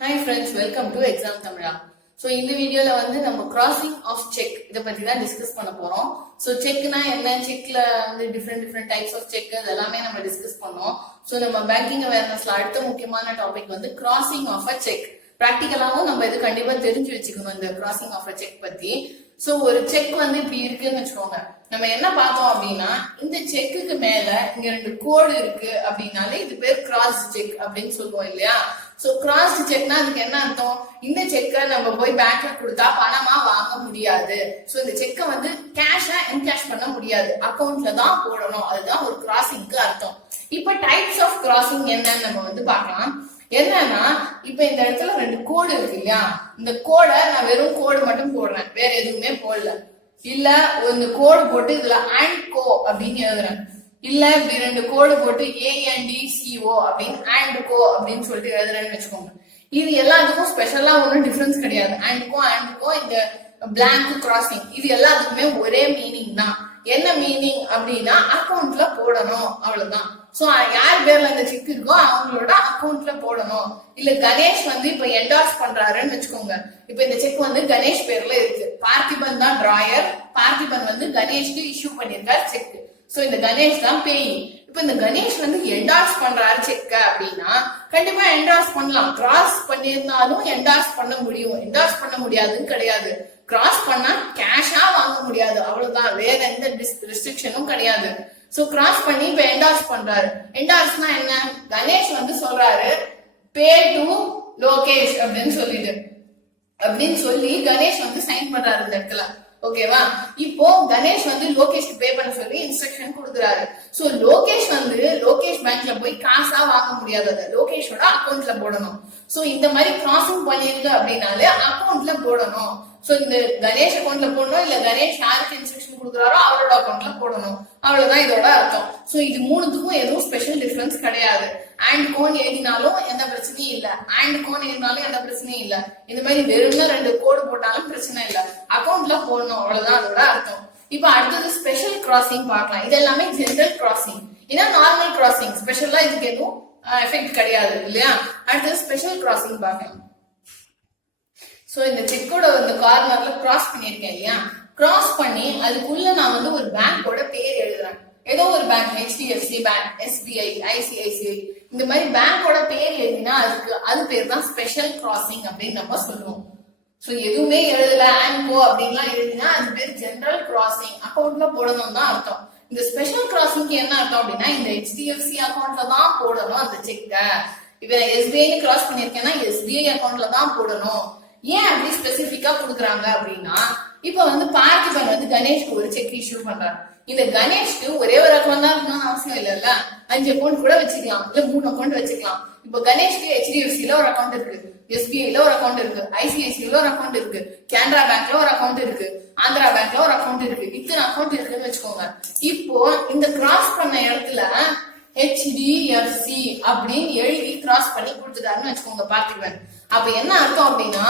Hi friends, welcome to Exam Tamila. So இந்த வீடியோல வந்து நம்ம crossing of check இத பத்தி தான் டிஸ்கஸ் பண்ண போறோம். So செக்னா என்ன, செக்ல வந்து டிஃபரெண்ட் டைப்ஸ் ஆஃப் செக் எல்லாமே நம்ம டிஸ்கஸ் பண்ணோம். So நம்ம பேங்கிங் அவேர்னஸ்ல அடுத்த முக்கியமான டாபிக் வந்து crossing of a check. பிராக்டிகலாவும் நம்ம இது கண்டிப்பா தெரிஞ்சு வச்சுக்கணும் இந்த crossing of a check பத்தி. சோ ஒரு செக் வந்து இப்படி இருக்குன்னு வச்சுக்கோங்க. நம்ம என்ன பார்த்தோம் அப்படின்னா இந்த செக்குக்கு மேல இங்க ரெண்டு கோடு இருக்கு அப்படின்னாலே இது பேர் கிராஸ் செக் அப்படின்னு சொல்லுவோம் இல்லையா. சோ கிராஸ் செக்னா அதுக்கு என்ன அர்த்தம், இந்த செக்கை நம்ம போய் பேங்க்ல கொடுத்தா பணமா வாங்க முடியாது. சோ இந்த செக்கை வந்து கேஷா என்கேஷ் பண்ண முடியாது, அக்கௌண்ட்ல தான் போடணும். அதுதான் ஒரு கிராசிங்க்கு அர்த்தம். இப்ப டைப்ஸ் ஆஃப் கிராசிங் என்னன்னு நம்ம வந்து பார்க்கலாம். என்னன்னா இப்ப இந்த இடத்துல ரெண்டு கோடு இருக்கு இல்லையா, இந்த கோடை நான் வெறும் கோடு மட்டும் போடுறேன், வேற எதுவுமே போடல. இல்ல இந்த கோடு போட்டு இதுல அண்ட் கோ அப்படின்னு எழுதுறேன், இல்ல இப்படி ரெண்டு கோடு போட்டு ANDCO அப்படின்னு அண்ட் கோ அப்படின்னு சொல்லிட்டு எழுதுறேன்னு வச்சுக்கோங்க. இது எல்லாத்துக்கும் ஸ்பெஷலா ஒன்றும் டிஃபரன்ஸ் கிடையாது. அண்ட் கோ இந்த பிளாங்க் கிராசிங் இது எல்லாத்துக்குமே ஒரே மீனிங் தான். என்ன மீனிங் அப்படின்னா அக்கௌண்ட்ல போடணும், அவ்வளவுதான். சோ யார் பேர்ல இந்த செக் இருக்கோ அவங்களோட அக்கௌண்ட்ல போடணும். இல்ல கணேஷ் வந்து இப்ப என்டார்ஸ் பண்றாருன்னு வச்சுக்கோங்க. இப்ப இந்த செக் வந்து கணேஷ் பேர்ல இருக்கு, பார்த்திபன் தான் டிராயர், பார்த்திபன் வந்து கணேஷ்க்கு இஷ்யூ பண்ணிருக்காரு செக். சோ இந்த கணேஷ் தான் பேயிங். இப்ப இந்த கணேஷ் வந்து என்டார்ஸ் பண்றாரு செக்க அப்படின்னா கண்டிப்பா என்டார்ஸ் பண்ணலாம். கிராஸ் பண்ணிருந்தாலும் என்டார்ஸ் பண்ண முடியும், என்டார்ஸ் பண்ண முடியாதுன்னு கிடையாது. கிராஸ் பண்ணா கேஷா வாங்க முடியாது, அவ்வளவுதான், வேற எந்த ரெஸ்ட்ரிக்ஷனும் கிடையாது. சோ கிராஸ் பண்ணி இப்ப என்டார்ஸ் பண்றாரு. என்டார்ஸ்னா என்ன, கணேஷ் வந்து சொல்றாரு பே டு லோகேஷ் அப்படின்னு சொல்லி கணேஷ் வந்து சைன் பண்றாரு இந்த இடத்துல. ஓகேவா, இப்போ கணேஷ் வந்து லோகேஷ்க்கு பே பண்ண சொல்லி இன்ஸ்ட்ரக்ஷன் கொடுக்குறாரு. சோ லோகேஷ் வந்து லோகேஷ் பேங்க்ல போய் காசா வாங்க முடியாது, அதை லோகேஷோட அக்கௌண்ட்ல போடணும். சோ இந்த மாதிரி கிராசிங் பண்ணிருக்கு அப்படின்னாலே அக்கௌண்ட்ல போடணும். சோ இந்த கணேஷ் அக்கௌண்ட்ல போடணும், இல்ல கணேஷ் யாருக்கு இன்ஸ்ட்ரக்ஷன் கொடுக்குறாரோ அவரோட அக்கௌண்ட்ல போடணும், அவ்வளவுதான் இதோட அர்த்தம். சோ இது மூணுத்துக்கும் எதுவும் ஸ்பெஷல் டிஃபரன்ஸ் கிடையாது. அண்ட் கோன் எழுதினாலும் எந்த பிரச்சனையும் இல்ல, அண்ட் கோன் எழுதினாலும் எந்த பிரச்சனையும் இல்ல, இந்த மாதிரி வெறும் ரெண்டு கோடு போட்டாலும் பிரச்சனை இல்ல, அக்கௌண்ட்ல போடணும், அவ்வளவுதான் அதோட அர்த்தம். இப்ப அடுத்தது ஸ்பெஷல் கிராசிங் பார்க்கலாம். இது எல்லாமே ஜெனரல் கிராசிங், ஏன்னா நார்மல் கிராசிங் ஸ்பெஷலா இதுக்கு எதுவும் எஃபெக்ட் கிடையாது இல்லையா. அடுத்தது ஸ்பெஷல் கிராசிங் பார்க்கலாம். சோ இந்த செக்கோட இந்த கார்னர்ல கிராஸ் பண்ணிருக்கேன் இல்லையா, கிராஸ் பண்ணி அதுக்குள்ள நான் வந்து ஒரு பேங்கோட பேர் எழுதுறேன். ஏதோ ஒரு bank, HDFC bank, SBI, ICICI, இந்த மாதிரி பேங்கோட பேர் எழுதினா அது பேர் தான் ஸ்பெஷல் கிராசிங் அப்படின்னு நம்ம சொல்லுவோம். சோ எதுவுமே எழுதல அண்ட் கோ அப்படின்லாம் எழுதினா அது பேர் ஜெனரல் கிராசிங், அக்கௌண்ட்ல போடணும் தான் அர்த்தம். இந்த ஸ்பெஷல் கிராசிங்க்கு என்ன அர்த்தம் அப்படின்னா இந்த HDFC அக்கௌண்ட்ல தான் போடணும் அந்த செக்க. இப்ப SBI கிராஸ் பண்ணிருக்கேன்னா SBI அக்கௌண்ட்ல தான் போடணும். ஏன் அப்படி ஸ்பெசிபிக்கா கொடுக்குறாங்க அப்படின்னா இப்ப வந்து பார்த்திபன் வந்து கணேஷ்க்கு ஒரு செக் இஷ்யூ பண்றாரு. இந்த கணேஷ்க்கு ஒரே ஒரு அக்கௌண்ட் தான் இருக்கணும்னு அவசியம் இல்லைல்ல, 5 அக்கௌண்ட் கூட வச்சுக்கலாம், இல்ல 3 அக்கௌண்ட் வச்சுக்கலாம். இப்ப கணேஷ்க்கு HDFCல ஒரு அக்கௌண்ட் இருக்கு, SBIல ஒரு அக்கௌண்ட் இருக்கு, ICICIல ஒரு அக்கௌண்ட் இருக்கு, கேனரா பேங்க்ல ஒரு அக்கௌண்ட் இருக்கு, ஆந்திரா பேங்க்ல ஒரு அக்கௌண்ட் இருக்கு, இத்தனை அக்கௌண்ட் இருக்குன்னு வச்சுக்கோங்க. இப்போ இந்த கிராஸ் பண்ண இடத்துல HDFC அப்படின்னு எழுதி கிராஸ் பண்ணி கொடுத்துட்டாருன்னு வச்சுக்கோங்க பார்த்திபன். அப்ப என்ன அர்த்தம் அப்படின்னா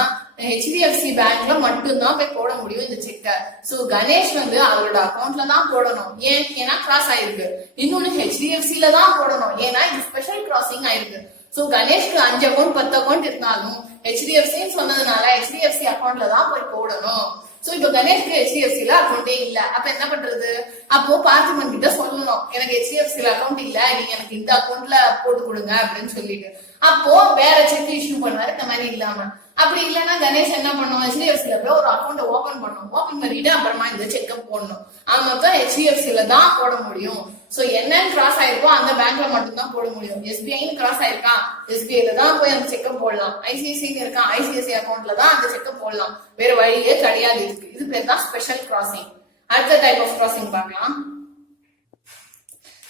HDFC பேங்க்ல மட்டும்தான் போய் போட முடியும் இந்த செக்க. சோ கணேஷ் வந்து அவரோட அக்கௌண்ட்ல தான் போடணும், ஏன்னா கிராஸ் ஆயிருக்கு. இன்னொன்னு HDFCல தான் போடணும், ஏன்னா இது ஸ்பெஷல் கிராசிங் ஆயிருக்கு. சோ கணேஷ்க்கு 5 அக்கௌண்ட் 10 அக்கௌண்ட் இருந்தாலும் HDFC சொன்னதுனால HDFC அக்கௌண்ட்ல தான் போய் போடணும். சோ இப்ப கணேஷ்க்கு HDFCல அக்கௌண்டே இல்ல, அப்ப என்ன பண்றது, அப்போ பார்த்திபன் கிட்ட சொல்லணும் எனக்கு HDFCல அக்கௌண்ட் இல்ல, நீங்க எனக்கு இந்த அக்கௌண்ட்ல போட்டு கொடுங்க அப்படின்னு சொல்லிட்டு. அப்போ வேற செக் இஷ்யூ பண்ணுவாரு இந்த மாதிரி இல்லாம. அப்படி இல்லைன்னா கணேஷ் என்ன பண்ணுவோம், HDFCல போய் ஒரு அக்கௌண்ட் ஓபன் பண்ணும், ஓபன் பண்ணிட்டு அப்புறமா இந்த செக்கப் போடணும். மொத்தம் HDFCல தான் போட முடியும். சோ என்னன்னு கிராஸ் ஆயிருக்கோ அந்த பேங்க்ல மட்டும் தான் போட முடியும். SBIன்னு கிராஸ் ஆயிருக்கா, SBIல தான் போய் அந்த செக்கப் போடலாம். ICICI இருக்கா, ICICI அக்கௌண்ட்ல தான் அந்த செக்கப் போடலாம், வேற வழியே கிடையாது இருக்கு. இது பேர் தான் ஸ்பெஷல் கிராசிங். அடுத்த டைப் ஆஃப் கிராசிங் பார்க்கலாம்.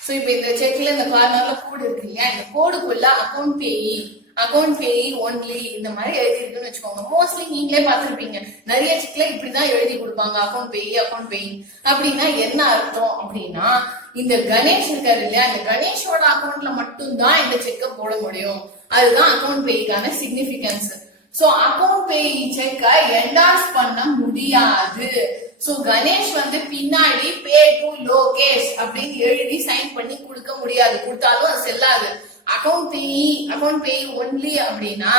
சோ இப்ப இந்த செக்ல இந்த கார்னர்ல கோடு இருக்கு இல்லையா, இந்த கோடுக்குள்ள அக்கௌண்ட் பேயி ஒன்லி இந்த மாதிரி எழுதி இருக்குன்னு வச்சுக்கோங்க. மோஸ்ட்லி நீங்களே பார்த்திருப்பீங்க, நிறைய செக்ல இப்படிதான் எழுதி கொடுப்பாங்க, அக்கௌண்ட் பேயி அப்படின்னா என்ன அர்த்தம் அப்படின்னா இந்த கணேஷ் இருக்காரு இல்லையா, இந்த கணேஷோட அக்கௌண்ட்ல மட்டும்தான் இந்த செக்க போட முடியும், அதுதான் அக்கௌண்ட் பேய்க்கான சிக்னிபிகன்ஸ். சோ அக்கௌண்ட் பேய் செக்க என்டார்ஸ் பண்ண முடியாது. சோ கணேஷ் வந்து பின்னாடி பே டு லோகேஷ் அப்படின்னு எழுதி சைன் பண்ணி கொடுக்க முடியாது, கொடுத்தாலும் அது செல்லாது. அக்கௌண்ட் பேய் ஒன்லி அப்படின்னா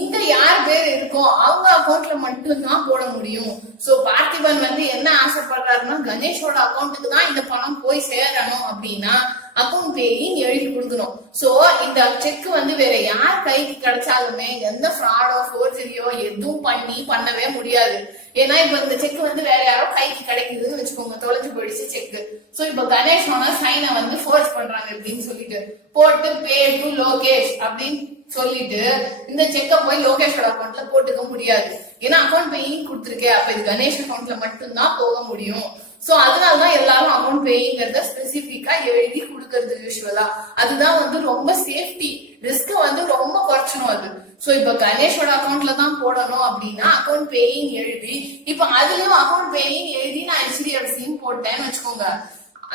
இங்க யார் பேர் இருக்கோ அவங்க அக்கௌண்ட்ல மட்டும்தான் போட முடியும். சோ பார்த்திபன் வந்து என்ன ஆசைப்படுறாருன்னா கணேஷோட அக்கௌண்ட்டுக்கு தான் இந்த பணம் போய் சேரணும் அப்படின்னா அக்கௌண்ட் பேயின்னு எழுதி கொடுக்கணும். சோ இந்த செக் வந்து வேற யார் கைக்கு கிடைச்சாலுமே எந்த ஃப்ராடோ ஃபோர்ஜரியோ எதுவும் பண்ணவே முடியாது. ஏன்னா இப்ப இந்த செக் வந்து வேற யாரோ கைக்கு கிடைக்குதுன்னு வச்சுக்கோங்க, தொலைஞ்சு போயிடுச்சு செக். சோ இப்ப கணேஷோட சைனை வந்து ஃபோர்ஸ் பண்றாங்க அப்படின்னு சொல்லிட்டு போட்டு பே டு லோகேஷ் அப்படின்னு சொல்லிட்டு இந்த செக்க போய் லோகேஷோட அக்கௌண்ட்ல போட்டுக்க முடியாது. ஏன்னா அக்கௌண்ட் பேயிங் கொடுத்துருக்கேன், அப்ப இது கணேஷ் அக்கௌண்ட்ல மட்டும்தான் போக முடியும். சோ அதனாலதான் எல்லாரும் அக்கௌண்ட் பேயிங்கிறத ஸ்பெசிபிக்கா எழுதி கொடுக்கறது யூஸ்வலா. அதுதான் வந்து ரொம்ப சேஃப்டி, ரிஸ்க் வந்து ரொம்ப குறைச்சணும் அது. சோ இப்ப கணேஷோட அக்கௌண்ட்ல தான் போடணும் அப்படின்னா அக்கௌண்ட் பேயிங் எழுதி, இப்ப அதுலயும் அக்கௌண்ட் பேயிங் எழுதி நான் HDFC போட்டேன்னு வச்சுக்கோங்க,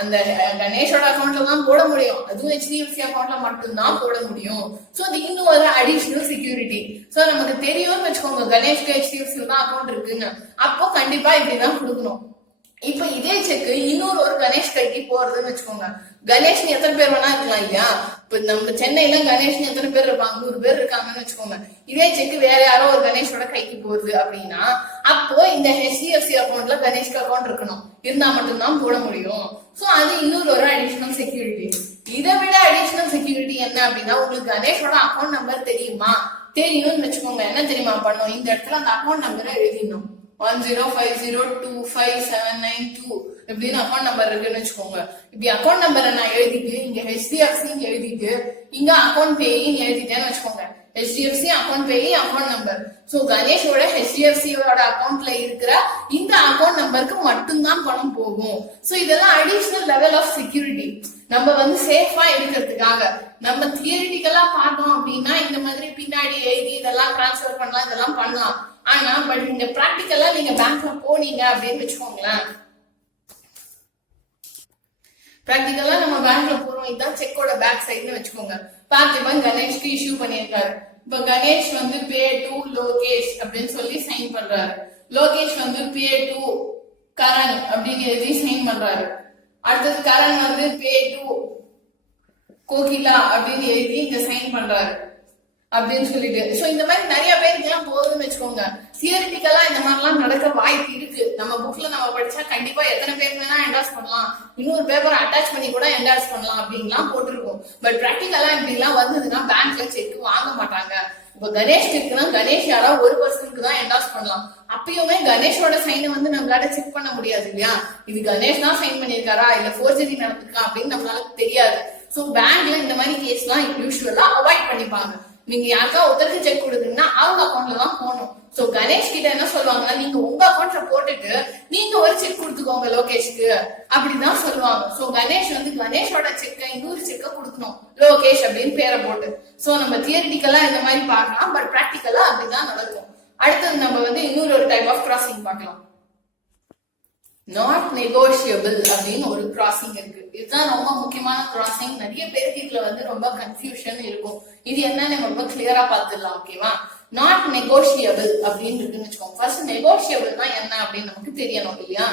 அந்த கணேஷோட அக்கௌண்ட்ல தான் போட முடியும், அதுவும் HDFC அக்கௌண்ட்ல மட்டும்தான் போட முடியும். சோ அது இன்னும் ஒரு அடிஷனல் செக்யூரிட்டி. சோ நமக்கு தெரியும்னு வச்சுக்கோங்க கணேஷ்க்கு HDFC தான் அக்கௌண்ட் இருக்குன்னு, அப்போ கண்டிப்பா இப்படிதான் கொடுக்கணும். இப்ப இதே செக் இன்னொரு கணேஷ் கைக்கு போறதுன்னு வச்சுக்கோங்க, கணேஷ் எத்தனை பேர் வேணா இருக்கலாம் இல்லையா? இப்ப நம்ம சென்னையில கணேஷ் எத்தனை பேர் இருப்பாங்க, 100 பேர் இருக்காங்கன்னு வச்சுக்கோங்க. இதே செக் வேற யாரோ ஒரு கணேஷோட கைக்கு போகுது அப்படின்னா அப்போ இந்த HDFC அக்கௌண்ட்ல கணேஷ்க்கு அக்கௌண்ட் இருக்கணும், இருந்தா மட்டும்தான் போட முடியும். சோ அது இன்னொரு அடிஷனல் செக்யூரிட்டி. இதை விட அடிஷனல் செக்யூரிட்டி என்ன அப்படின்னா, உங்களுக்கு கணேஷோட அக்கௌண்ட் நம்பர் தெரியுமா? தெரியும்னு வச்சுக்கோங்க, என்ன தெரியுமா பண்ணும், இந்த இடத்துல அந்த அக்கௌண்ட் நம்பரை எழுதிடணும். 1050257992 இப்படின்னு அக்கௌண்ட் நம்பர் இருக்குன்னு வச்சுக்கோங்க. இப்படி அக்கௌண்ட் நம்பரை நான் எழுதிட்டு இங்க HDFC எழுதிட்டு இங்க அக்கௌண்ட் பேயிங் எழுதிட்டேன்னு வச்சுக்கோங்க, HDFC account paying account number. So கணேஷோட HDFCயோட அக்கௌண்ட்ல இருக்கிற இந்த அக்கௌண்ட் நம்பருக்கு மட்டும்தான் பணம் போகும். சோ இதெல்லாம் அடிஷனல் லெவல் ஆஃப் செக்யூரிட்டி. நம்ம வந்து சேஃபா இருக்கிறதுக்காக நம்ம தியரிட்டிக்கலா பார்த்தோம் அப்படின்னா இந்த மாதிரி பின்னாடி எழுதி இதெல்லாம் டிரான்ஸ்பர் பண்ணலாம், இதெல்லாம் பண்ணலாம். ஆனா பட் நீங்க பிராக்டிக்கலா நீங்க பேங்க்ல போனீங்க அப்படின்னு வச்சுக்கோங்களேன், பிராக்டிக்கலா நம்ம பேங்க்ல போறோம், இதுதான் செக்கோட பேக் சைடுன்னு வச்சுக்கோங்க. பார்த்திபன் கணேஷ்க்கு இஷ்யூ பண்ணியிருக்காரு. இப்ப கணேஷ் வந்து பே டு லோகேஷ் அப்படின்னு சொல்லி சைன் பண்றாரு, லோகேஷ் வந்து பே டு கரண் அப்படின்னு எழுதி சைன் பண்றாரு. அடுத்தது கரண் வந்து பே டு கோகிலா அப்படின்னு எழுதி இங்க சைன் பண்றாரு அப்படின்னு சொல்லிட்டு. சோ இந்த மாதிரி நிறைய பேருக்கு எல்லாம் போகுதுன்னு வச்சுக்கோங்க. தியரிட்டிக்கலா இந்த மாதிரி எல்லாம் நடக்க வாய்ப்பு இருக்கு. நம்ம புக்ல நம்ம படிச்சா கண்டிப்பா எத்தனை பேருக்கு வேணா என்டார்ஸ் பண்ணலாம், இன்னொரு பேப்பர் அட்டாச் பண்ணி கூட என்டார்ஸ் பண்ணலாம் அப்படின்லாம் போட்டிருக்கும். பட் பிராக்டிக்கலா இப்படி எல்லாம் வந்ததுன்னா பேங்க்ல செக் வாங்க மாட்டாங்க. இப்ப கணேஷ் இருக்குன்னா கணேஷ் யாராவது ஒரு பர்சனுக்கு தான் என்டார்ஸ் பண்ணலாம். அப்பயுமே கணேஷோட சைனை வந்து நம்மளால செக் பண்ண முடியாது இல்லையா? இது கணேஷ் தான் சைன் பண்ணிருக்காரா இல்ல ஃபோர்ஜரி நடந்திருக்கா அப்படின்னு நம்மளால தெரியாது. சோ பேங்க்ல இந்த மாதிரி கேஸ் எல்லாம் யூஸ்வலா அவாய்ட் பண்ணிப்பாங்க. நீங்க யாருக்கா ஒருத்தருக்கு செக் கொடுக்குறீங்கன்னா அவங்க அக்கௌண்ட்ல தான் போகணும். சோ கணேஷ் கிட்ட என்ன சொல்லுவாங்கன்னா, நீங்க உங்க அக்கௌண்ட்ல போட்டுட்டு நீங்க ஒரு செக் கொடுத்துக்கோங்க லோகேஷ்க்கு அப்படிதான் சொல்லுவாங்க. சோ கணேஷ் வந்து கணேஷோட செக்க இன்னொரு செக்க கொடுக்கணும் லோகேஷ் அப்படின்னு பேரை போட்டு. சோ நம்ம தியரிட்டிக்கலா இந்த மாதிரி பார்க்கலாம், பட் பிராக்டிக்கலா அப்படிதான் நடக்கும். அடுத்தது நம்ம வந்து இன்னொரு டைப் ஆஃப் கிராசிங் பார்க்கலாம். நாட் நெகோஷியபிள் அப்படின்னு ஒரு கிராசிங் இருக்கு. இதுதான் ரொம்ப முக்கியமான கிராசிங். நிறைய பேருக்கு இதுல வந்து ரொம்ப கன்ஃபியூஷன் இருக்கும். இது என்னன்னு ரொம்ப கிளியரா பார்த்துடலாம். ஓகேவா? நாட் நெகோஷியபிள் அப்படின்னு இருக்குன்னு வச்சுக்கோங்க. ஃபர்ஸ்ட் நெகோஷியபிள்னா என்ன அப்படின்னு நமக்கு தெரியணும் இல்லையா?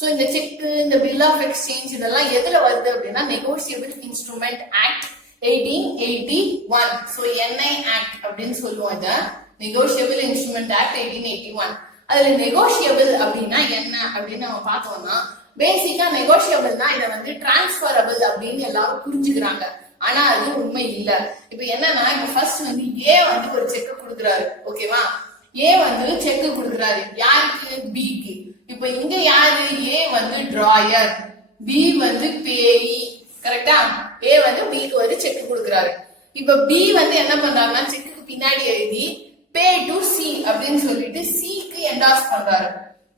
சோ இந்த செக், இந்த பில் ஆஃப் எக்ஸ்சேஞ்ச் இதெல்லாம் எதுல வருது அப்படின்னா negotiable instrument act 1881. So NI act அப்படின்னு சொல்லுவோம். இத நெகோஷியபிள் இன்ஸ்ட்ருமெண்ட் ஆக்ட் 1881. அதுல நெகோஷியபிள் அப்படின்னா என்ன அப்படின்னு நம்ம பார்த்தோம்னா, பேசிக்கா நெகோஷியபிள்னா இதை வந்து டிரான்ஸ்பரபிள் அப்படின்னு எல்லாரும் புரிஞ்சுக்கிறாங்க. ஆனா அது உண்மை இல்ல. இப்ப என்னன்னா, இப்ப ஃபர்ஸ்ட் வந்து ஏ வந்து ஒரு செக் கொடுக்குறாரு. ஓகேவா? ஏ வந்து செக் கொடுக்குறாரு யாருக்கு? பிக்கு. இப்ப இங்க யாரு? ஏ வந்து டிராயர், பி வந்து பேயி. கரெக்டா? ஏ வந்து பிக்கு வந்து செக் கொடுக்குறாரு. இப்ப பி வந்து என்ன பண்றாருன்னா செக்கு பின்னாடி எழுதி பே டு சி அப்படின்னு சொல்லிட்டு சிக்கு என்டார்ஸ் பண்றாரு.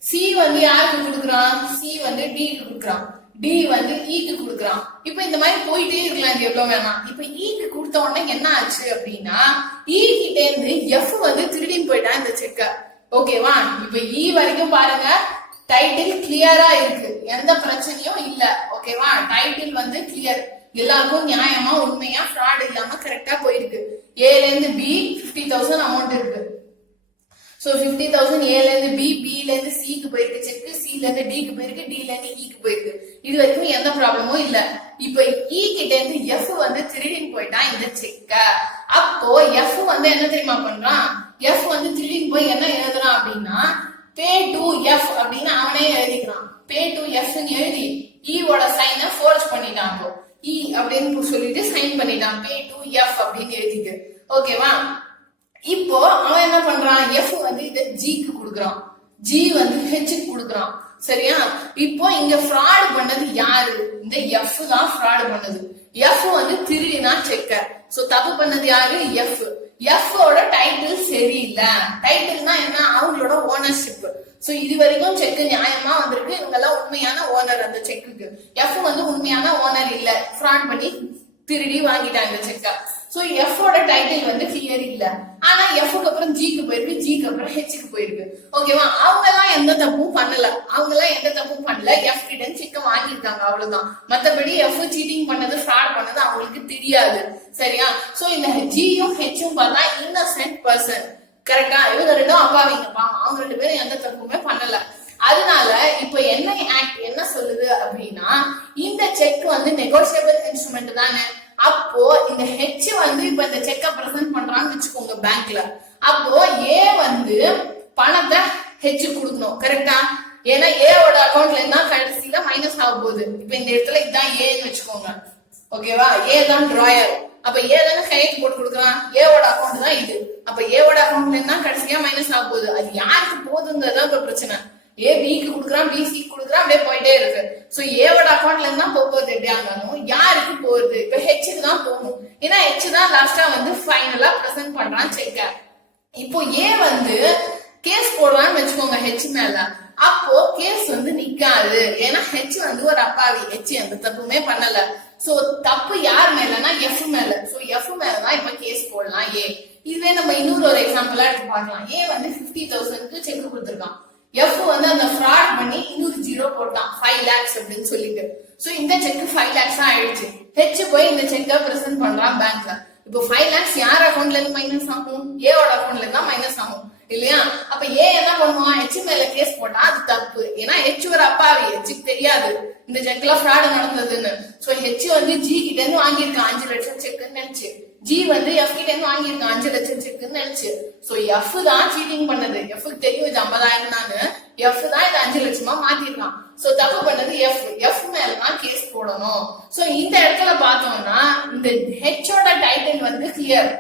சி வந்து யாருக்கு கொடுக்குறான்? சி வந்து டிக்கு கொடுக்குறான், டி வந்து ஈக்கு கொடுக்குறான். இப்ப இந்த மாதிரி போயிட்டே இருக்கலாம் எவ்வளவு வேணாம். இப்ப ஈக்கு கொடுத்த உடனே என்ன ஆச்சு அப்படின்னா, ஈ கிட்ட இருந்து எஃப் வந்து திருடின்னு போயிட்டான் இந்த செக்க. ஓகேவா? இப்ப ஈ வரைக்கும் பாருங்க, டைட்டில் கிளியரா இருக்கு, எந்த பிரச்சனையும் இல்ல. ஓகேவா? டைட்டில் வந்து கிளியர், எல்லாருக்கும் நியாயமா உண்மையா ஃப்ராட் இல்லாம கரெக்டா போயிருக்கு. ஏல இருந்து பி 50,000 அமௌண்ட் இருக்கு. சோ 50,000 ஏல இருந்து பி, பில இருந்து சிக்கு போயிருக்கு செக், சில இருந்து டிக்கு போயிருக்கு, டில இருந்து ஈக்கு போயிருக்கு. இது வரைக்கும் எந்த ப்ராப்ளமும் இல்ல. இப்ப இ கிட்ட இருந்து எஃப் வந்து திருடின்னு போயிட்டான் இந்த செக்க. அப்போ எஃப் வந்து என்ன தெரியுமா பண்றான், எஃப் வந்து திருடின்னு போய் என்ன எழுதுறான் அப்படின்னா பே டு எஃப் அப்படின்னு அவனே எழுதிக்கிறான். பே டு எஃப் எழுதி ஈவோட சைனை ஃபோர்ஜ் பண்ணிட்டான். இ அப்படின்னு சொல்லிட்டு சைன் பண்ணிட்டான், பே டு எஃப் அப்படின்னு எழுதிட்டு. ஓகேவா, இப்போ அவன் என்ன பண்றான், எஃப் வந்து இத ஜிக்கு கொடுக்குறான், ஜி வந்து ஹெச்சுக்கு கொடுக்குறான். சரியா, இப்போ இங்க ஃப்ராட் பண்ணது யாரு, இந்த எஃப் தான் ஃப்ராட் பண்ணது. எஃப் வந்து திருடினா செக்கர். சோ தப்பு பண்ணது யாரு, எஃப். எஃப் ஓட டைட்டில் சரியில்லை. டைட்டில்னா என்ன, அவங்களோட ஓனர்ஷிப். சோ இது வரைக்கும் செக் நியாயமா வந்திருக்கு, இவங்க எல்லாம் உண்மையான ஓனர் அந்த செக்குக்கு. எஃப் வந்து உண்மையான ஓனர் இல்ல, ஃப்ராட் பண்ணி திருடி வாங்கிட்டாங்க செக்கா. சோ எஃப் ஓட டைட்டில் வந்து கிளியர் இல்ல. ஆனா எஃப்க்கு அப்புறம் ஜிக்கு போயிருக்கு, ஜிக்கு அப்புறம் ஹெச்சுக்கு போயிருக்கு. ஓகேவா, அவங்க எல்லாம் எந்த தப்பும் பண்ணல, அவங்க எல்லாம் எந்த தப்பும் பண்ணல. எஃப் கிட்ட செக்க வாங்கிருக்காங்க, அவ்வளவுதான். மத்தபடி எஃப் சீட்டிங் பண்ணது, ஃப்ராட் பண்ணது அவங்களுக்கு தெரியாது. சரியா, சோ இந்த ஜியும் ஹெச்சும் பார்த்தா இன்னசென்ட் பர்சன். கரெக்டா, இவங்க ரெண்டும் அப்பாவிங்க, அவங்க ரெண்டு பேரும் எந்த தப்புமே பண்ணல. அதனால இப்ப என்ன ஆக்ட் என்ன சொல்லுது அப்படின்னா, இந்த செக் வந்து நெகோசியபிள் இன்ஸ்ட்ருமெண்ட் தானே. அப்போ இந்த ஹெச் வந்து இப்ப இந்த செக்கை பிரசன்ட் பண்றான்னு வச்சுக்கோங்க பேங்க்ல. அப்போ ஏ வந்து பணத்தை ஹெச் கொடுக்கணும். கரெக்டா, ஏன்னா ஏவோட அக்கௌண்ட்ல இருந்தா கடைசியில மைனஸ் ஆக போகுது. இப்ப இந்த இடத்துல இதுதான் ஏன்னு வச்சுக்கோங்க. ஓகேவா, ஏ தான் டிராயர். அப்ப ஏ தானே கைக்கு போட்டு கொடுக்குறான், ஏவோட அக்கௌண்ட் தான் இது. அப்ப ஏவோட அக்கௌண்ட்ல இருந்தா கடைசியா மைனஸ் ஆக போகுது. அது யாருக்கு போகுதுங்கிறதா இப்ப பிரச்சனை. ஏ பிக்கு கொடுக்குறான், பி சி கொடுக்குறான், அப்படியே போயிட்டே இருக்கு. சோ ஏவோட அக்கௌண்ட்ல இருந்தா போகுது, எப்படியா இருந்தாலும் யாருக்கு போகுது, இப்ப ஹெச்சுக்கு தான் போகணும். ஏன்னா ஹெச் தான் லாஸ்டா வந்து ஃபைனலா பிரசன்ட் பண்றான் செக்க. இப்போ ஏ வந்து கேஸ் போடுறான்னு வச்சுக்கோங்க ஹெச் மேல. அப்போ கேஸ் வந்து நிக்காது, ஏன்னா ஹெச் வந்து ஒரு அப்பாவி, ஹெச் எந்த தப்புமே பண்ணல. சோ தப்பு யார் மேலனா எஃப் மேல. சோ எஃப் மேலதான் இப்ப கேஸ் போடலாம் ஏ. இதுவே நம்ம இன்னொரு ஒரு எக்ஸாம்பிளா எடுத்து பார்க்கலாம். ஏ வந்து 50,000 செக் கொடுத்துருக்கான். எஃப் வந்து அந்த ஃப்ராட் பண்ணி இன்னொரு ஜீரோ போட்டான், 5 lakhs அப்படின்னு சொல்லிட்டு. சோ இந்த செக் 5 lakhs ஆயிடுச்சு. ஹெச் போய் இந்த செக்கை பிரசன்ட் பண்றான் பேங்க்ல. இப்போ 5 lakhs யார் அக்கௌண்ட்ல இருந்து மைனஸ் ஆகும், ஏவோட அக்கௌண்ட்ல இருந்தா மைனஸ் ஆகும் இல்லையா. அப்ப ஏ என்ன பண்ணுவான், ஹெச் மேல கேஸ் போட்டா அது தப்பு. ஏன்னா ஹெச் ஒரு அப்பாவி, ஹெச்சுக்கு தெரியாது இந்த செக்ல ஃப்ராட் நடந்ததுன்னு. சோ ஹெச் வந்து ஜி கிட்ட இருந்து வாங்கியிருக்கான் 5 லட்சம் செக்குன்னு நினைச்சு, ஜி வந்து எஃப் கிட்ட இருந்து வாங்கியிருக்கான் 5 லட்சம் செக்குன்னு நினைச்சு. சோ எஃப் தான் சீட்டிங் பண்ணது. எஃப்க்கு தெரியும் இது 50,000 தானு, எஃப் தான் இது 5 லட்சமா மாத்திருக்கான். சோ தப்பு பண்ணது எஃப். எஃப் மேலதான் கேஸ் போடணும். சோ இந்த இடத்துல பார்த்தோம்னா இந்த ஹெச்சோட டைட்டில் வந்து கிளியர்,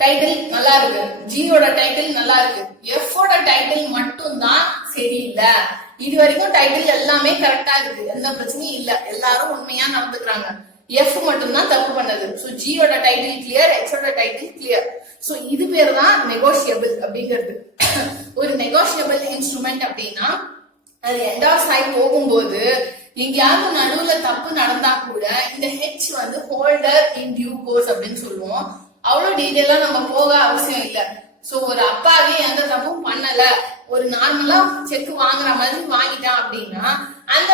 டைட்டில் நல்லா இருக்கு, ஜியோட டைட்டில் நல்லா இருக்கு, எஃப் ஓட டைட்டில் மட்டும் தான் சரியில்லை. இது வரைக்கும் டைட்டில் எல்லாமே கரெக்டா இருக்கு, எந்த பிரச்சனையும் இல்ல, எல்லாரும் உண்மையா நடந்துக்கிறாங்க. எஃப் மட்டும் தான் தப்பு பண்ணது. சோ ஜியோட டைட்டில் கிளியர், ஹெச்சோட டைட்டில் கிளியர். சோ இது பேர் தான் நெகோஷியபிள் அப்படிங்கிறது. ஒரு நெகோஷியபிள் இன்ஸ்ட்ருமெண்ட் அப்படின்னா அது என்டார்ஸ் ஆகி போகும்போது எங்கேயாவது நடுவுல தப்பு நடந்தா கூட இந்த ஹெச் வந்து ஹோல்டர் இன் டியூ கோர்ஸ் அப்படின்னு சொல்லுவோம். அவ்வளவு டீடைலா நம்ம போக அவசியம் இல்ல. சோ ஒரு அப்பாவே எந்த தப்பும் பண்ணல, ஒரு நார்மலா செக் வாங்குற மாதிரி வாங்கிட்டான் அப்படின்னா அந்த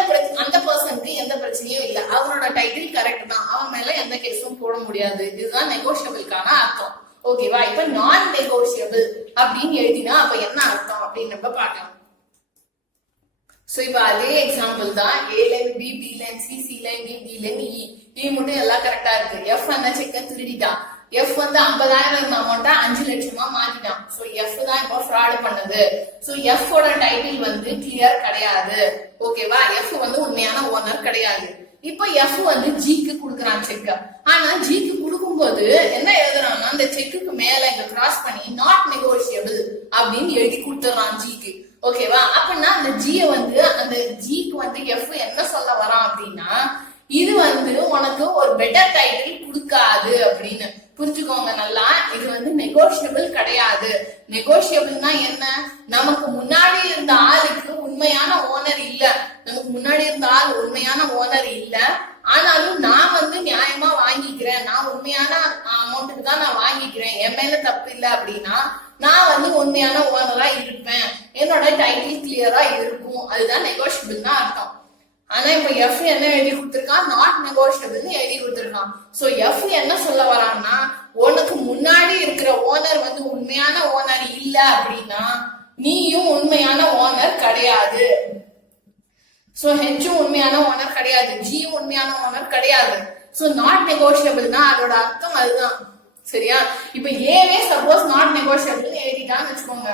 பர்சனுக்கு எந்த பிரச்சனையும் இல்ல, அவனோட டைட்டில் கரெக்ட் தான், அவன் மேல எந்த கேஸும் போட முடியாது. இதுதான் நெகோஷியபிள்கான அர்த்தம். ஓகேவா, இப்ப நான் நெகோஷியபிள் அப்படின்னு எழுதினா அப்ப என்ன அர்த்தம் அப்படின்னு நம்ம பார்க்கலாம். சோ இப்ப அதே எக்ஸாம்பிள் தான், A line B, B line C, C line D, D line E. D மட்டும் எல்லாம் கரெக்டா இருக்கு. எஃப் அந்த செக்க திருடிட்டான். எஃப் வந்து 50,000 இருந்த அமௌண்ட்டா 5 லட்சமா மாத்திட்டான். சோ எஃப் தான் இப்போ ஃப்ராட் பண்ணது. சோ எஃப் ஓட டைட்டில் வந்து கிளியர் கிடையாது. ஓகேவா, எஃப் வந்து உண்மையான ஓனர் கிடையாது. இப்ப எஃப் வந்து ஜிக்கு கொடுக்குறான் செக். ஆனா ஜிக்கு கொடுக்கும்போது என்ன எழுதுறான்னா, அந்த செக்குக்கு மேல இங்க கிராஸ் பண்ணி நாட் நெகோஷியபிள் அப்படின்னு எழுதி கொடுத்துறான் ஜிக்கு. ஓகேவா, அப்படின்னா அந்த ஜிய வந்து அந்த ஜிக்கு வந்து எஃப் என்ன சொல்ல வரான் அப்படின்னா, இது வந்து உனக்கு ஒரு பெட்டர் டைட்டில் கொடுக்காது அப்படின்னு புரிஞ்சுக்கோங்க நல்லா. இது வந்து நெகோஷியபிள் கிடையாது. நெகோஷியபிள்னா என்ன, நமக்கு முன்னாடி இருந்த ஆளுக்கு உண்மையான ஓனர் இல்ல, நமக்கு முன்னாடி இருந்த ஆள் உண்மையான ஓனர் இல்ல, ஆனாலும் நான் வந்து நியாயமா வாங்கிக்கிறேன், நான் உண்மையான அமௌண்ட்டுக்கு தான் நான் வாங்கிக்கிறேன், என் மேல தப்பு இல்ல அப்படின்னா நான் வந்து உண்மையான ஓனரா இருப்பேன், என்னோட டைட்டில் கிளியரா இருக்கும். அதுதான் நெகோஷியபிள்னா அர்த்தம். ஆனா இப்ப எஃப் என்ன எழுதி கொடுத்திருக்கான், நாட் நெகோஷியபிள்னு எழுதி கொடுத்திருக்கான். சோ எஃப் என்ன சொல்ல வரான்னா, உனக்கு முன்னாடி இருக்கிற ஓனர் வந்து உண்மையான ஓனர் இல்ல அப்படின்னா நீயும் உண்மையான ஓனர் கிடையாது. சோ ஹெச்சும் உண்மையான ஓனர் கிடையாது, ஜியும் உண்மையான ஓனர் கிடையாது. சோ நாட் நெகோஷியபிள்னா அதோட அர்த்தம் அதுதான். சரியா? இப்ப ஏவே சப்போஸ் நாட் நெகோஷியபிள் எழுதிட்டான்னு வச்சுக்கோங்க.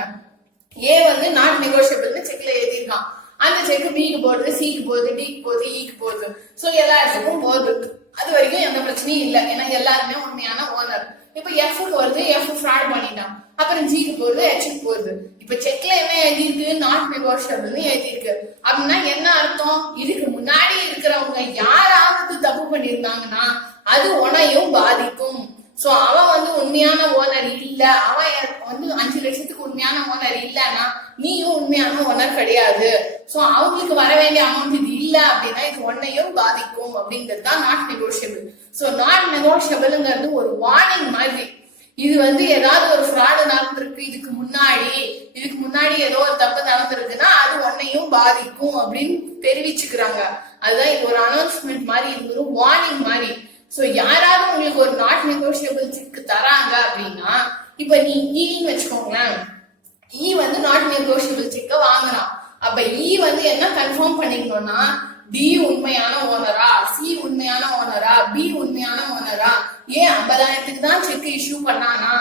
ஏ வந்து நாட் நெகோஷியபிள்னு செக்ல எழுதிருக்கான். அந்த செக் பிக்கு போகுது, சிக்கு போகுது, டிக்கு போகுது, ஈக்கு போகுது. சோ எல்லா இடத்துக்கும் போகுது. அது வரைக்கும் எந்த பிரச்சனையும் இல்லை, ஏன்னா எல்லாருமே உண்மையான ஓனர். இப்ப எஃப்க்கு வருது, எஃப் ஃப்ராட் பண்ணிட்டான். அப்புறம் ஜிக்கு போகுது, ஹெச்க்கு போகுது. இப்ப செக்ல என்ன எழுதிருக்கு? நாட் நெகோஷியபிள்னு எழுதிருக்கு. அப்படின்னா என்ன அர்த்தம்? இதுக்கு முன்னாடி இருக்கிறவங்க யாராவது தப்பு பண்ணிருந்தாங்கன்னா அது உன்னையும் பாதிக்கும். சோ அவன் வந்து உண்மையான ஓனர் இல்ல, அவன் வந்து 5 லட்சத்துக்கு உண்மையான ஓனர் இல்லன்னா நீயும் உண்மையான ஓனர் கிடையாது. சோ அவங்களுக்கு வர வேண்டிய அமௌண்ட் இது இல்ல அப்படின்னா இது உன்னையும் பாதிக்கும் அப்படிங்கிறது தான் நாட் நெகோஷியபிள். சோ நாட் நெகோஷியபிள்ங்கிறது ஒரு வார்னிங் மாதிரி. இது வந்து ஏதாவது ஒரு ஃப்ராடு நடந்திருக்கு, இதுக்கு முன்னாடி ஏதோ ஒரு தப்பு நடந்திருக்குன்னா அது உன்னையும் பாதிக்கும் அப்படின்னு தெரிவிச்சுக்கிறாங்க. அதுதான் இது ஒரு அனௌன்ஸ்மெண்ட் மாதிரி, இது ஒரு வார்னிங் மாதிரி. சோ யாராவது உங்களுக்கு ஒரு நாட் நெகோஷியபிள் செக் தராங்க அப்படின்னா, இப்ப நீ ஈன்னு வச்சுக்கோங்களேன். ஈ வந்து நாட் நெகோஷியபிள் செக்க வாங்குறான். அப்ப ஈ வந்து என்ன கன்ஃபார்ம் பண்ணிக்கணும்னா, டி உண்மையான ஓனரா, சி உண்மையான ஓனரா, பி உண்மையான ஓனரா, ஏன் 50,000க்கு தான் செக் இஷ்யூ பண்ணானா,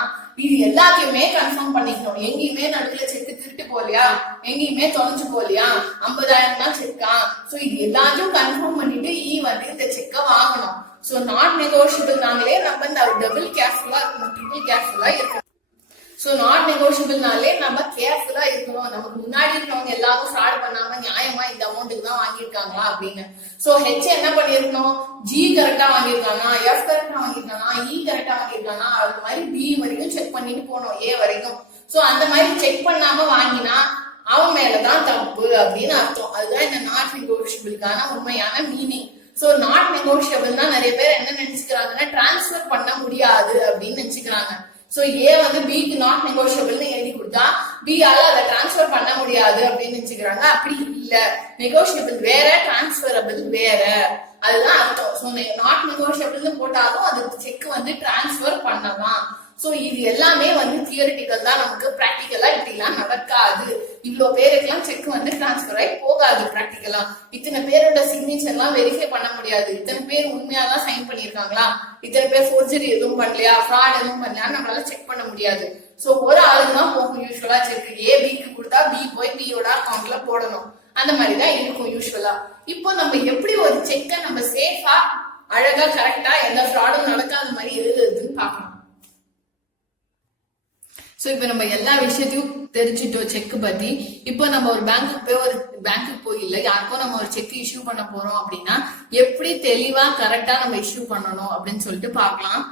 இது எல்லாத்தையுமே கன்ஃபார்ம் பண்ணிக்கணும். எங்கேயுமே நடுவில் செக் திருட்டு போலியா, எங்கேயுமே தொலைஞ்சு போலியா, 50,000 தான் செக்கா. சோ இது எல்லாத்தையும் கன்ஃபார்ம் பண்ணிட்டு ஈ வந்து இந்த செக்க வாங்கணும். சோ நாட் நெகோஷியபிள் நாங்களே நம்ம இந்த டபுள் கேர்ஃபுல்லா இருக்கணும், ட்ரிபிள் கேர்ஃபுல்லா இருக்கணும். சோ நாட் நெகோஷியபிள்னாலே நம்ம கேர்ஃபுல்லா இருக்கணும். நமக்கு முன்னாடி இருக்கவங்க எல்லாரும் ஃப்ராட் பண்ணாம நியாயமா இந்த அமௌண்ட்டுக்கு தான் வாங்கியிருக்காங்களா அப்படின்னு. சோ ஹெச் என்ன பண்ணிருக்கணும்? ஜி கரெக்டா வாங்கியிருக்கானா, எஃப் கரெக்டா வாங்கியிருக்கானா, இ கரெக்டா வாங்கியிருக்கானா, அது மாதிரி பி வரைக்கும் செக் பண்ணிட்டு போனோம், ஏ வரைக்கும். சோ அந்த மாதிரி செக் பண்ணாம வாங்கினா அவன் மேலதான் தப்பு அப்படின்னு அர்த்தம். அதுதான் இந்த நாட் நெகோஷியபிளுக்கான உண்மையான மீனிங். சோ நாட் நெகோஷியபிள் தான் நிறைய பேர் என்ன நினைச்சுக்கிறாங்கன்னா டிரான்ஸ்பர் பண்ண முடியாது அப்படின்னு நினைச்சுக்கிறாங்க. சோ ஏ வந்து பிக்கு நாட் நெகோஷியபிள்னு எழுதி கொடுத்தா பி ஆல அதை டிரான்ஸ்பர் பண்ண முடியாது அப்படின்னு நினைச்சுக்கிறாங்க. அப்படி இல்ல, நெகோஷியபிள் வேற, டிரான்ஸ்பரபிள் வேற, அதுதான் அர்த்தம். சோ நாட் நெகோஷியபிள்னு போட்டாலும் அது செக் வந்து டிரான்ஸ்பர் பண்ணலாம். சோ இது எல்லாமே வந்து தியரிட்டிக்கல் தான், நமக்கு பிராக்டிக்கலா இப்படிலாம் நடக்காது. இவ்வளவு பேருக்கெல்லாம் செக் வந்து டிரான்ஸ்பர் ஆகி போகாது. பிராக்டிக்கலா இத்தனை பேரோட சிக்னேச்சர் எல்லாம் வெரிஃபை பண்ண முடியாது. இத்தனை பேர் உண்மையா தான் சைன் பண்ணிருக்காங்களா, இத்தனை பேர் ஃபோர்ஜரி எதுவும் பண்ணலையா, ஃப்ராட் எதுவும் பண்ணலையா நம்மளால செக் பண்ண முடியாது. சோ ஒரு ஆளுக்கு தான் போகும் யூஸ்வலா செக். ஏ பிக்கு கொடுத்தா பி போய் பியோட அக்கௌண்ட்ல போடணும். அந்த மாதிரிதான் இருக்கும் யூஸ்வலா. இப்போ நம்ம எப்படி ஒரு செக்கை நம்ம சேஃபா அழகா கரெக்டா எந்த ஃப்ராடும் நடக்காத மாதிரி எழுதுறதுன்னு பாக்கணும். சோ இப்ப நம்ம எல்லா விஷயத்தையும் தெரிஞ்சுட்டோம் செக் பத்தி. இப்போ நம்ம ஒரு பேங்க்குக்கு போய் இல்ல யாருக்கும் நம்ம ஒரு செக் இஷ்யூ பண்ண போறோம் அப்படின்னா எப்படி தெளிவா கரெக்டா நம்ம இஷ்யூ பண்ணணும் அப்படின்னு சொல்லிட்டு பாக்கலாம்.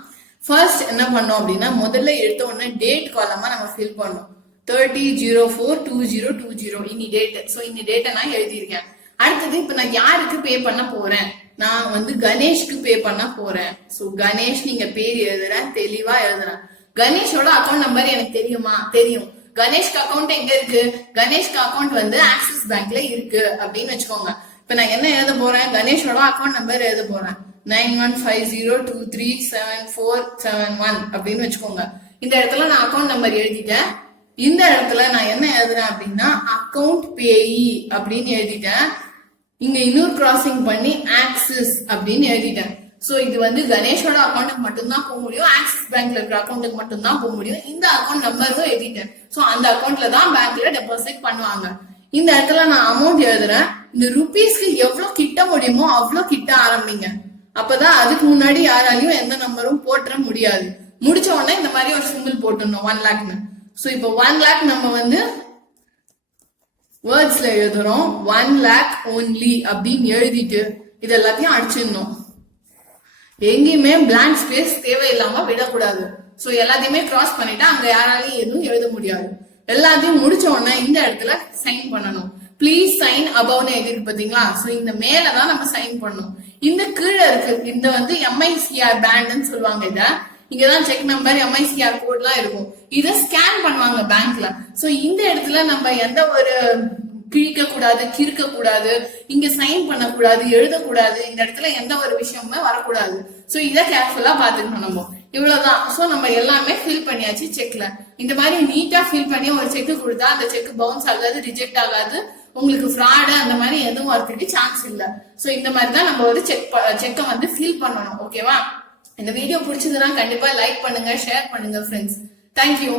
ஃபர்ஸ்ட் என்ன பண்ணோம் அப்படின்னா, முதல்ல எடுத்த உடனே டேட் காலமா நம்ம ஃபில் பண்ணோம். 30/04/2020 இனி டேட். சோ இனி டேட்டை நான் எழுதியிருக்கேன். அடுத்தது இப்ப நான் யாருக்கு பே பண்ண போறேன்? நான் வந்து கணேஷ்க்கு பே பண்ண போறேன். சோ கணேஷ் நீங்க பேர் எழுதுறேன், தெளிவா எழுதுறேன். கணேஷோட அக்கௌண்ட் நம்பர் எனக்கு தெரியுமா? தெரியும். கணேஷ்க்கு அக்கௌண்ட் எங்க இருக்கு? கணேஷ்க்கு அக்கௌண்ட் வந்து ஆக்சிஸ் பேங்க்ல இருக்கு அப்படின்னு வச்சுக்கோங்க. இப்ப நான் என்ன எழுத போறேன்? கணேஷோட அக்கௌண்ட் நம்பர் எழுத போறேன். 9150237471 அப்படின்னு வச்சுக்கோங்க. இந்த இடத்துல நான் அக்கௌண்ட் நம்பர் எழுதிட்டேன். இந்த இடத்துல நான் என்ன எழுதுறேன் அப்படின்னா அக்கௌண்ட் பேயி அப்படின்னு எழுதிட்டேன். இங்க இன்னொரு கிராசிங் பண்ணி ஆக்சிஸ் அப்படின்னு எழுதிட்டேன். சோ இது வந்து கணேஷோட அக்கௌண்ட்டுக்கு மட்டும்தான் போக முடியும், ஆக்சிஸ் பேங்க்ல இருக்கிற அக்கௌண்ட்டுக்கு மட்டும்தான் போக முடியும். இந்த அக்கௌண்ட் நம்பரும் எழுதிட்டேன். சோ அந்த அக்கௌண்ட்ல தான் பேங்க்ல டெபாசிட் பண்ணுவாங்க. இந்த இடத்துல நான் அமௌண்ட் எழுதுறேன். இந்த ருபீஸ்க்கு எவ்வளவு கிட்ட முடியுமோ அவ்வளவு கிட்ட ஆரம்பிங்க. அப்பதான் அதுக்கு முன்னாடி யாராலையும் எந்த நம்பரும் போட்டுற முடியாது. முடிச்ச உடனே இந்த மாதிரி ஒரு சிம்பிள் போட்டுடணும் 1 lakhன்னு. சோ இப்போ 1 lakh நம்ம வந்து வேர்ட்ஸ்ல எழுதுறோம். 1 lakh only அப்படின்னு எழுதிட்டு இது எல்லாத்தையும் அடிச்சிடணும். எங்கேயுமே பிளாங்க் ஸ்பேஸ் தேவையில்லாம விடக்கூடாது. சோ எல்லாத்தையுமே கிராஸ் பண்ணிட்டா அங்க யாராலையும் எதுவும் எழுத முடியாது. எல்லாத்தையும் முடிச்ச உடனே இந்த இடத்துல சைன் பண்ணணும். பிளீஸ் சைன் அபவ்னு எழுதிருக்கு பாத்தீங்களா? சோ இந்த மேலதான் நம்ம சைன் பண்ணணும். இந்த கீழே இருக்கு இந்த வந்து MICR பேண்ட்னு சொல்லுவாங்க. இத இங்கதான் செக் நம்பர் MICR கோட் எல்லாம் இருக்கும். இத ஸ்கேன் பண்ணுவாங்க பேங்க்ல. சோ இந்த இடத்துல நம்ம எந்த ஒரு கிழிக்க கூடாது, கிறுக்க கூடாது, இங்க சைன் பண்ணக்கூடாது, எழுதக்கூடாது, இந்த இடத்துல எந்த ஒரு விஷயமுமே வரக்கூடாது. சோ இத கேர்ஃபுல்லா பாத்துக்கணும் நம்ம. இவ்வளவுதான். சோ நம்ம எல்லாமே ஃபில் பண்ணியாச்சு செக்ல. இந்த மாதிரி நீட்டா ஃபில் பண்ணி ஒரு செக் கொடுத்தா அந்த செக் பவுன்ஸ் ஆகாது, ரிஜெக்ட் ஆகாது, உங்களுக்கு ஃப்ராடு அந்த மாதிரி எதுவும் வரதுக்கு சான்ஸ் இல்ல. சோ இந்த மாதிரி தான் நம்ம ஒரு செக்கை வந்து ஃபில் பண்ணணும். ஓகேவா? இந்த வீடியோ பிடிச்சதுன்னா கண்டிப்பா லைக் பண்ணுங்க, ஷேர் பண்ணுங்க ஃப்ரெண்ட்ஸ். தேங்க்யூ.